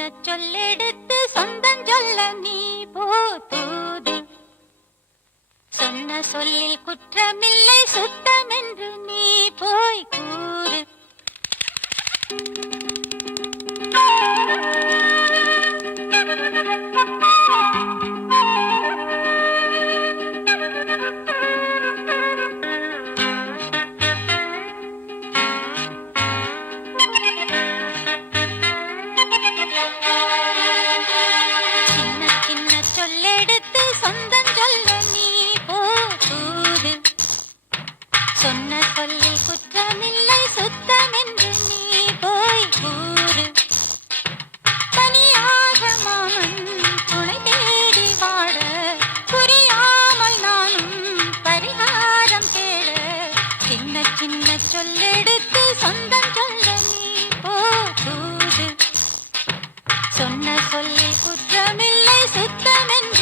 சொன்ன சொல்லெடுத்து? சொந்தம் சொல்ல நீ போதூது சொன்ன சொல்லில் குற்றமில்லை சுத்த சொன்ன சொல்லில் குற்றமில்லை சுத்தம் என்று நீ போய் கூறு. தனியாக மாமன் துணை தேடி வாழ புரியாமல் நானும் பரிகாரம் தேட. சின்ன சின்ன சொல்லெடுத்து சொந்தம் சொல்ல நீ போதூது சொன்ன சொல்லில் குற்றமில்லை சுத்தம் என்று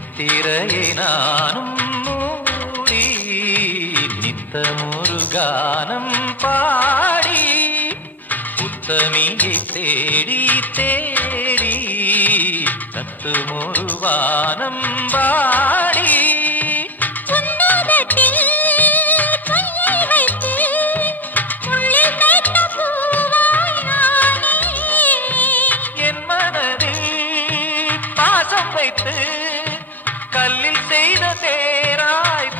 நித்திரையை நானும் மூடி நித்தமொரு கானம் பாடி உத்தமியை தேடி தேடி தத்துமொரு வானம் பாடி வைத்து கல்லில் செய்த தேராய்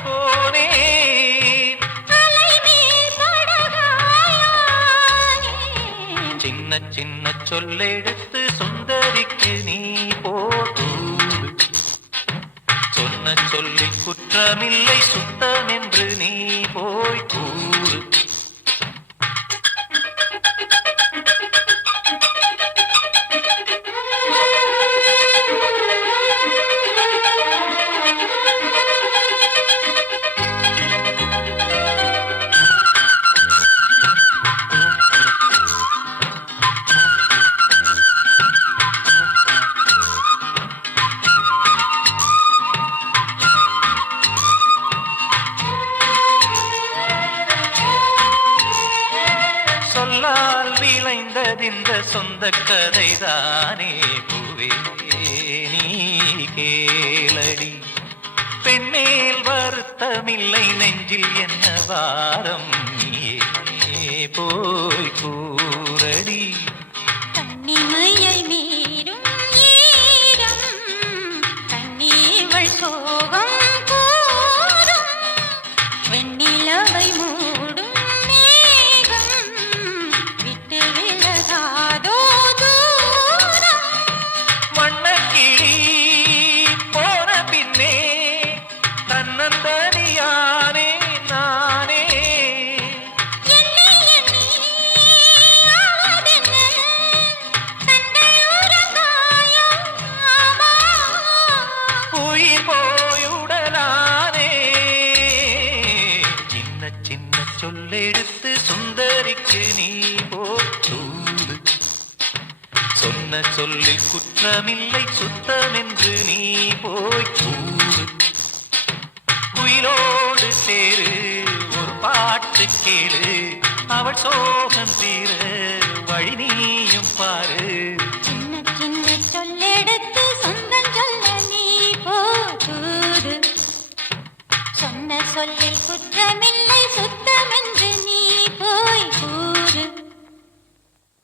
படகாயானேன். சின்ன சின்ன சொல்லெடுத்து சுந்தரிக்கு நீ போதூது சொன்ன சொல்லில் குற்றமில்லை சுத்தம் என்று நீ போய் கூறு சொல்லால் விளைந்ததிந்த சொந்த கதைதானே பூவே. நீ கேளடி. பெண்மேல் வருத்தமில்லை நெஞ்சில் என்ன வாரம் நீயே போய் கூறடி. கண்ணிமையை சொல்லெடுத்து சுந்தரிக்கு நீ போற்றூடு சொன்ன சொல்லில் குற்றமில்லை சுத்தம் என்று நீ போய் குயிலோடு சேரு ஒரு பாட்டு கேளு. அவள் சோகம் தீர வழி நீயும் பாரு. சொல்லெடுத்து சொந்தம் நீ போது சொன்ன சொல்லில்